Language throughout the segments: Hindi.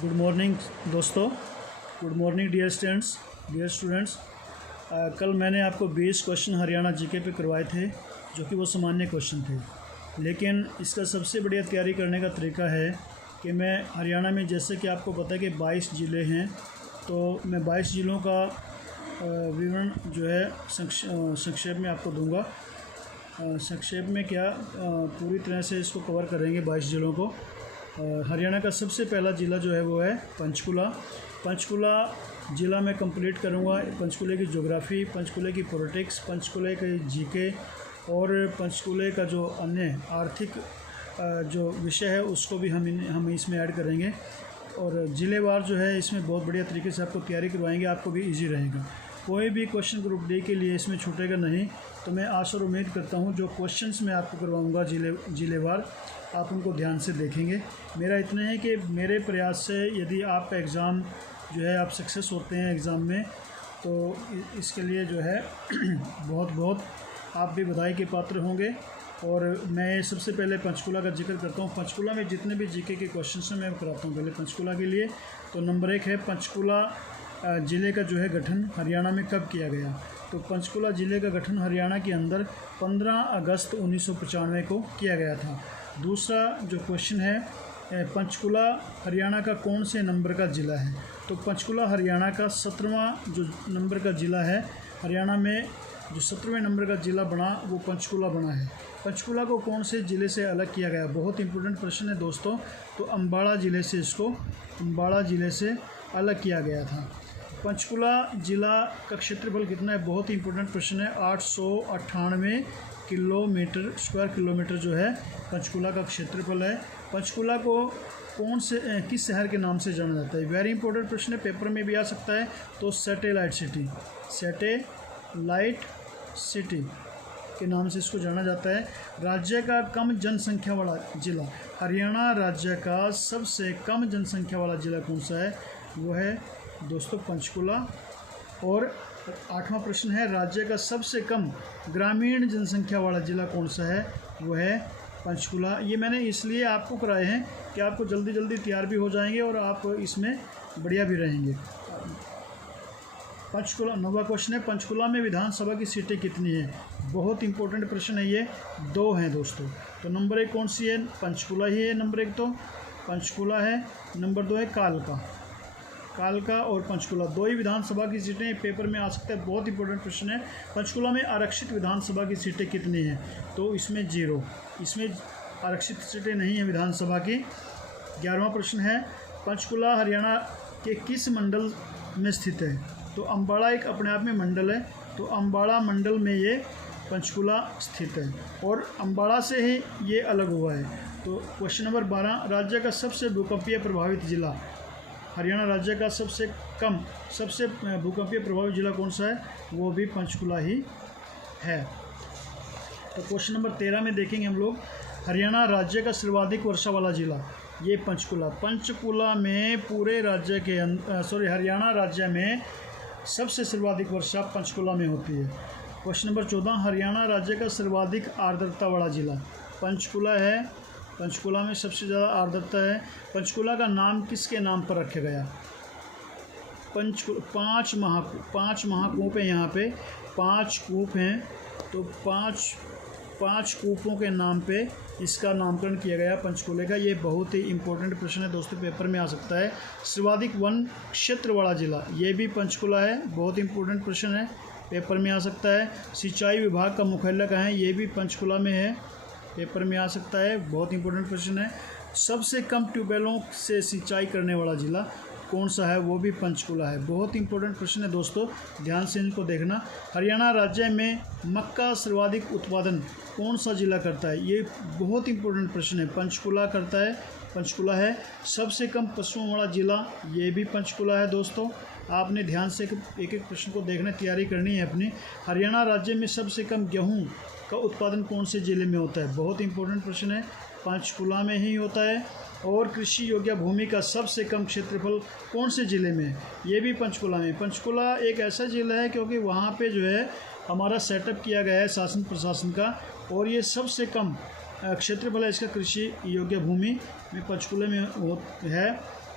गुड मॉर्निंग दोस्तों, गुड मॉर्निंग डियर स्टूडेंट्स। कल मैंने आपको 20 क्वेश्चन हरियाणा जीके पे करवाए थे जो कि वो सामान्य क्वेश्चन थे। लेकिन इसका सबसे बढ़िया तैयारी करने का तरीका है कि मैं हरियाणा में, जैसे कि आपको पता है कि 22 ज़िले हैं, तो मैं 22 ज़िलों का विवरण जो है संक्षेप में आपको दूंगा। संक्षेप में क्या, पूरी तरह से इसको कवर करेंगे 22 ज़िलों को। हरियाणा का सबसे पहला ज़िला जो है वो है पंचकुला। पंचकुला ज़िला मैं कंप्लीट करूँगा। पंचकुले की ज्योग्राफ़ी, पंचकुले की पॉलिटिक्स, पंचकुले के जीके और पंचकुले का जो अन्य आर्थिक जो विषय है उसको भी हम इसमें ऐड करेंगे। और ज़िलेवार जो है इसमें बहुत बढ़िया तरीके से आपको तैयारी करवाएंगे, आपको भी इजी रहेगा। कोई भी क्वेश्चन ग्रुप डी के लिए इसमें छूटेगा नहीं। तो मैं आशा और उम्मीद करता हूँ जो क्वेश्चंस मैं आपको करवाऊँगा ज़िलेवार, आप उनको ध्यान से देखेंगे। मेरा इतना है कि मेरे प्रयास से यदि आपका एग्ज़ाम जो है आप सक्सेस होते हैं एग्ज़ाम में, तो इसके लिए जो है बहुत बहुत आप भी बधाई के पात्र होंगे। और मैं सबसे पहले पंचकुला का जिक्र करता हूँ। पंचकुला में जितने भी जीके के क्वेश्चन हैं मैं कराता हूँ पहले पंचकुला के लिए। तो नंबर 1 है पंचकुला ज़िले का जो है गठन हरियाणा में कब किया गया। तो पंचकुला ज़िले का गठन हरियाणा के अंदर 15 अगस्त 1995 को किया गया था। दूसरा जो क्वेश्चन है, पंचकुला हरियाणा का कौन से नंबर का ज़िला है। तो पंचकुला हरियाणा का 17वां जो नंबर का ज़िला है। हरियाणा में जो 17वें नंबर का ज़िला बना वो पंचकुला बना है। पंचकुला को कौन से ज़िले से अलग किया गया, बहुत इंपॉर्टेंट प्रश्न है दोस्तों। तो अम्बाड़ा ज़िले से, इसको अम्बाड़ा ज़िले से अलग किया गया था। पंचकुला ज़िला का क्षेत्रफल कितना है, बहुत ही इंपॉर्टेंट प्रश्न है। 898 स्क्वायर किलोमीटर जो है पंचकुला का क्षेत्रफल है। पंचकुला को किस शहर के नाम से जाना जाता है, वेरी इंपॉर्टेंट प्रश्न है, पेपर में भी आ सकता है। तो सैटेलाइट सिटी के नाम से इसको जाना जाता है। राज्य का कम जनसंख्या वाला ज़िला, हरियाणा राज्य का सबसे कम जनसंख्या वाला ज़िला कौन सा है, वो है दोस्तों पंचकुला। और 8वां प्रश्न है, राज्य का सबसे कम ग्रामीण जनसंख्या वाला ज़िला कौन सा है, वो है पंचकुला। ये मैंने इसलिए आपको कराए हैं कि आपको जल्दी जल्दी तैयार भी हो जाएंगे और आप इसमें बढ़िया भी रहेंगे। पंचकुला 9वां क्वेश्चन है, पंचकुला में विधानसभा की सीटें कितनी हैं। बहुत इंपॉर्टेंट प्रश्न है ये, 2 हैं दोस्तों। तो नंबर 1 कौन सी है, पंचकुला ही है। नंबर 1 तो पंचकुला है। नंबर 2 है कालका और पंचकुला, 2 ही विधानसभा की सीटें पेपर में आ सकता है। बहुत इंपॉर्टेंट प्रश्न है। पंचकुला में आरक्षित विधानसभा की सीटें कितनी हैं, तो इसमें 0, इसमें आरक्षित सीटें नहीं हैं विधानसभा की। 11वां प्रश्न है, पंचकुला हरियाणा के किस मंडल में स्थित है। तो अम्बाड़ा एक अपने आप में मंडल है, तो अम्बाड़ा मंडल में ये पंचकुला स्थित है और अम्बाड़ा से ही ये अलग हुआ है। तो क्वेश्चन नंबर 12, राज्य का सबसे भूकंपीय प्रभावित जिला, हरियाणा राज्य का सबसे भूकंपीय प्रभावित जिला कौन सा है, वो भी पंचकुला ही है। तो क्वेश्चन नंबर 13 में देखेंगे हम लोग, हरियाणा राज्य का सर्वाधिक वर्षा वाला जिला, ये पंचकुला में पूरे राज्य के हरियाणा राज्य में सबसे सर्वाधिक वर्षा पंचकुला में होती है। क्वेश्चन नंबर 14, हरियाणा राज्य का सर्वाधिक आर्द्रता वाला जिला पंचकुला है। पंचकुला में सबसे ज़्यादा आर्द्रता है। पंचकुला का नाम किसके नाम पर रखा गया, 5 महाकूप हैं यहाँ पे, 5 कूप हैं, तो 5 कूपों के नाम पे इसका नामकरण किया गया पंचकुले का। ये बहुत ही इंपॉर्टेंट प्रश्न है दोस्तों, पेपर में आ सकता है। सर्वाधिक वन क्षेत्र वाला जिला, ये भी पंचकुला है, बहुत इंपॉर्टेंट प्रश्न है, पेपर में आ सकता है। सिंचाई विभाग का मुख्यालय कहाँ है, ये भी पंचकुला में है, पेपर में आ सकता है, बहुत इंपॉर्टेंट प्रश्न है। सबसे कम ट्यूबवेलों से सिंचाई करने वाला ज़िला कौन सा है, वो भी पंचकुला है, बहुत इंपॉर्टेंट प्रश्न है दोस्तों, ध्यान से इनको देखना। हरियाणा राज्य में मक्का सर्वाधिक उत्पादन कौन सा ज़िला करता है, ये बहुत इंपॉर्टेंट प्रश्न है, पंचकुला करता है, पंचकुला है। सबसे कम पशुओं वाला ज़िला, ये भी पंचकुला है दोस्तों। आपने ध्यान से एक एक प्रश्न को देखने तैयारी करनी है अपनी। हरियाणा राज्य में सबसे कम गेहूँ का उत्पादन कौन से ज़िले में होता है, बहुत इंपॉर्टेंट प्रश्न है, पंचकुला में ही होता है। और कृषि योग्य भूमि का सबसे कम क्षेत्रफल कौन से ज़िले में है, ये भी पंचकुला में। पंचकुला एक ऐसा ज़िला है क्योंकि वहाँ पे जो है हमारा सेटअप किया गया है शासन प्रशासन का, और ये सबसे कम क्षेत्रफल है इसका कृषि योग्य भूमि में पंचकुले में है।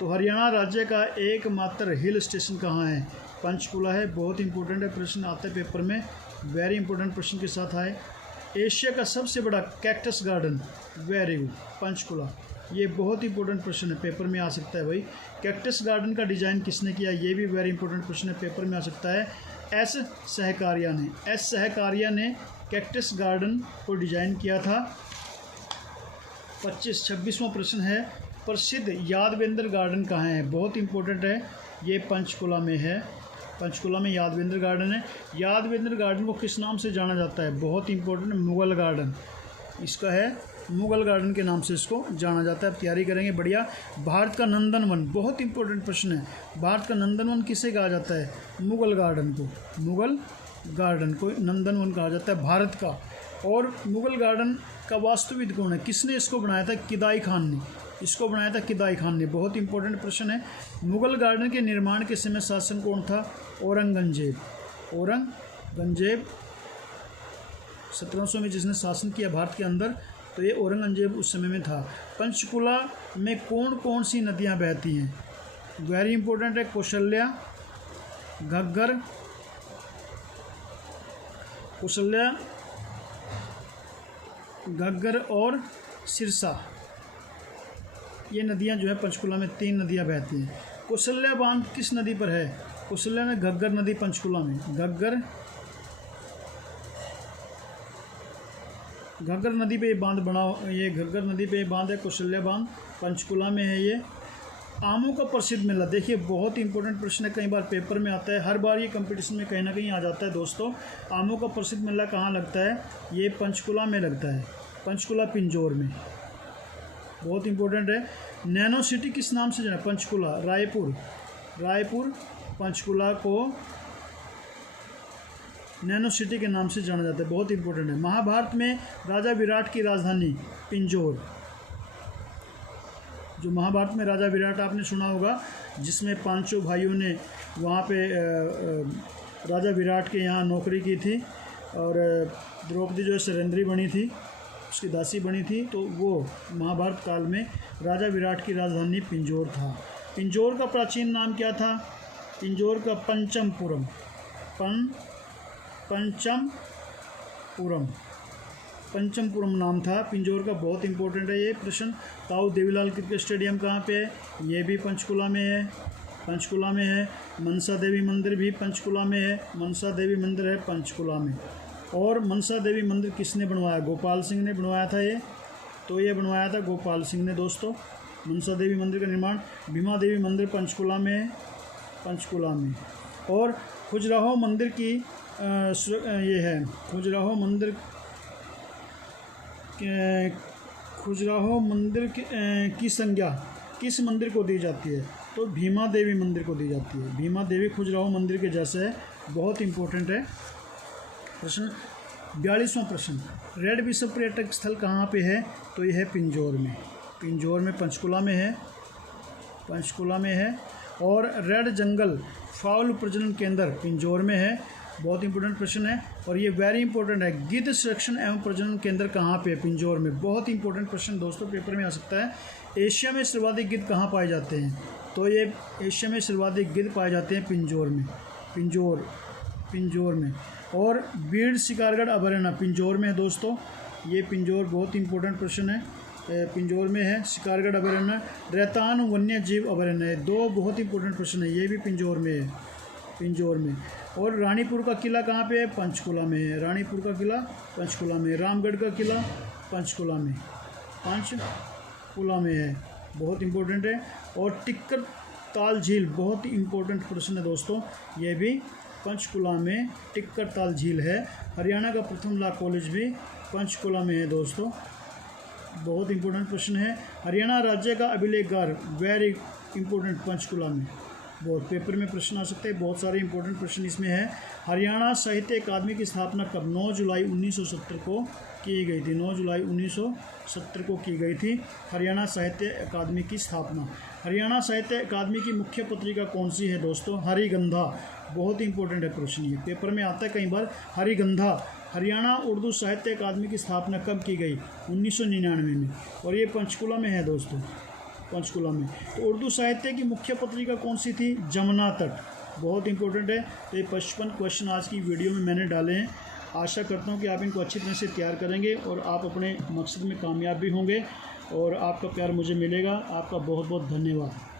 तो हरियाणा राज्य का एकमात्र हिल स्टेशन कहाँ है? पंचकुला है। बहुत इंपॉर्टेंट है, प्रश्न आता है पेपर में, वेरी इंपॉर्टेंट प्रश्न के साथ आए। एशिया का सबसे बड़ा cactus garden, very good, Panchkula. ये बहुत इंपॉर्टेंट प्रश्न है, पेपर में आ सकता है भाई। कैक्टस गार्डन का डिज़ाइन किसने किया? ये भी वेरी इंपॉर्टेंट प्रश्न है, पेपर में आ सकता है। एस सहकारिया ने, एस सहकारिया ने कैक्टस गार्डन को डिज़ाइन किया था। 26वां प्रश्न है, प्रसिद्ध यादवेंद्र गार्डन कहाँ है? बहुत इंपॉर्टेंट है, ये पंचकुला में है। पंचकुला में यादवेंद्र गार्डन है। यादवेंद्र गार्डन को किस नाम से जाना जाता है? बहुत इंपॉर्टेंट, मुगल गार्डन इसका है, मुगल गार्डन के नाम से इसको जाना जाता है। अब तैयारी करेंगे, बढ़िया। भारत का नंदनवन, बहुत इंपॉर्टेंट प्रश्न है, भारत का नंदनवन किसे कहा जाता है? मुगल गार्डन को, मुगल गार्डन को नंदनवन कहा जाता है भारत का। और मुगल गार्डन का वास्तुविद कौन है? किसने इसको बनाया था? किदाई खान ने इसको बनाया था, किदाई खान ने। बहुत इंपॉर्टेंट प्रश्न है। मुगल गार्डन के निर्माण के समय शासन कौन था? औरंगजेब, औरंगजेब 1700 में जिसने शासन किया भारत के अंदर, तो ये औरंगजेब उस समय में था। पंचकुला में कौन कौन सी नदियां बहती हैं? वेरी इंपॉर्टेंट है, कौशल्या, घग्गर, कौशल्या, घग्गर और सिरसा, ये नदियां जो है पंचकुला में 3 नदियां बहती हैं। कौशल्या बांध किस नदी पर है? कौशल्या में घग्गर नदी, पंचकुला में घग्गर नदी पे ये बांध बना, ये घग्गर नदी पे ये बांध है, कौशल्या बांध पंचकुला में है। ये आमों का प्रसिद्ध मेला, देखिए बहुत इंपॉर्टेंट प्रश्न है, कई बार पेपर में आता है, हर बार ये कंपटीशन में कहीं ना कहीं आ जाता है दोस्तों। आमों का प्रसिद्ध मेला कहाँ लगता है? ये पंचकुला में लगता है, पंचकुला पिंजौर में, बहुत इंपॉर्टेंट है। नैनो सिटी किस नाम से जाना? पंचकुला, रायपुर पंचकुला को नैनो सिटी के नाम से जाना जाता है, बहुत इंपॉर्टेंट है। महाभारत में राजा विराट की राजधानी पिंजौर, जो महाभारत में राजा विराट आपने सुना होगा, जिसमें 5 भाइयों ने वहाँ पे राजा विराट के यहाँ नौकरी की थी, और द्रौपदी जो है सरेंद्री बनी थी, उसकी दासी बनी थी, तो वो महाभारत काल में राजा विराट की राजधानी पिंजौर था। पिंजौर का प्राचीन नाम क्या था? पिंजौर का पंचमपुरम, पंचमपुरम नाम था पिंजौर का। बहुत इंपॉर्टेंट है ये प्रश्न। ताऊ देवीलाल क्रिकेट स्टेडियम कहाँ पे है? ये भी पंचकुला में है, पंचकुला में है। मनसा देवी मंदिर भी पंचकुला में है, मनसा देवी मंदिर है पंचकुला में। और मनसा देवी मंदिर किसने बनवाया? गोपाल सिंह ने बनवाया था ये, तो ये बनवाया था गोपाल सिंह ने दोस्तों, मनसा देवी मंदिर का निर्माण। भीमा देवी मंदिर पंचकुला में है, पंचकुला में। और खजुराहो मंदिर की ये है, खजुराहो मंदिर की संज्ञा किस मंदिर को दी जाती है? तो भीमा देवी मंदिर को दी जाती है। भीमा देवी खजुराहो मंदिर के जैसे है, बहुत इंपॉर्टेंट है प्रश्न। 42वां प्रश्न, रेड विश्व पर्यटक स्थल कहाँ पे है? तो यह है पिंजौर में, पिंजौर में, पंचकुला में है, पंचकुला में है। और रेड जंगल फाउल प्रजनन केंद्र पिंजौर में है, बहुत इंपॉर्टेंट प्रश्न है। और ये वेरी इंपॉर्टेंट है, गिद्ध संरक्षण एवं प्रजनन केंद्र कहाँ पे है? पिंजौर में, बहुत इंपॉर्टेंट प्रश्न दोस्तों, पेपर में आ सकता है। एशिया में सर्वाधिक गिद्ध कहाँ पाए जाते हैं? तो ये एशिया में सर्वाधिक गिद्ध पाए जाते हैं पिंजौर में, पिंजौर में। और बीड़ शिकारगढ़ अभयारण्य पिंजौर में है दोस्तों, ये पिंजौर, बहुत इंपॉर्टेंट प्रश्न है, पिंजौर में है। शिकारगढ़ अभयारण्य, रैतान वन्य जीव अभयारण्य, 2 बहुत इंपॉर्टेंट प्रश्न है, ये भी पिंजौर में है, पिंजौर में। और रानीपुर का किला कहाँ पे है? पंचकुला में है, रानीपुर का किला पंचकुला में। रामगढ़ का किला पंचकुला में, पंचकुला में है, बहुत इंपॉर्टेंट है। और टिक्कर ताल झील, बहुत इंपॉर्टेंट प्रश्न है दोस्तों, ये भी पंचकुला में टिक्कर ताल झील है। हरियाणा का प्रथम लॉ कॉलेज भी पंचकुला में है दोस्तों, बहुत इंपॉर्टेंट प्रश्न है। हरियाणा राज्य का अभिलेखगार, वेरी इंपॉर्टेंट, पंचकुला में, बहुत पेपर में प्रश्न आ सकते हैं, बहुत सारे इंपॉर्टेंट प्रश्न इसमें है। हरियाणा साहित्य अकादमी की स्थापना कब? 9 जुलाई 1970 को की गई थी, 9 जुलाई 1970 को की गई थी हरियाणा साहित्य अकादमी की स्थापना। हरियाणा साहित्य अकादमी की मुख्य पत्रिका कौन सी है दोस्तों? हरिगंधा, बहुत इंपॉर्टेंट है प्रश्न, ये पेपर में आता है कई बार। हरिगंधा। हरियाणा उर्दू साहित्य अकादमी की स्थापना कब की गई? 1999 में, और ये पंचकुला में है दोस्तों, पंचकुला में। तो उर्दू साहित्य की मुख्य पत्रिका कौन सी थी? जमुना तट। बहुत इंपॉर्टेंट है। तो ये 55 क्वेश्चन आज की वीडियो में मैंने डाले हैं। आशा करता हूँ कि आप इनको अच्छी तरह से तैयार करेंगे और आप अपने मकसद में कामयाब भी होंगे और आपका प्यार मुझे मिलेगा। आपका बहुत बहुत धन्यवाद।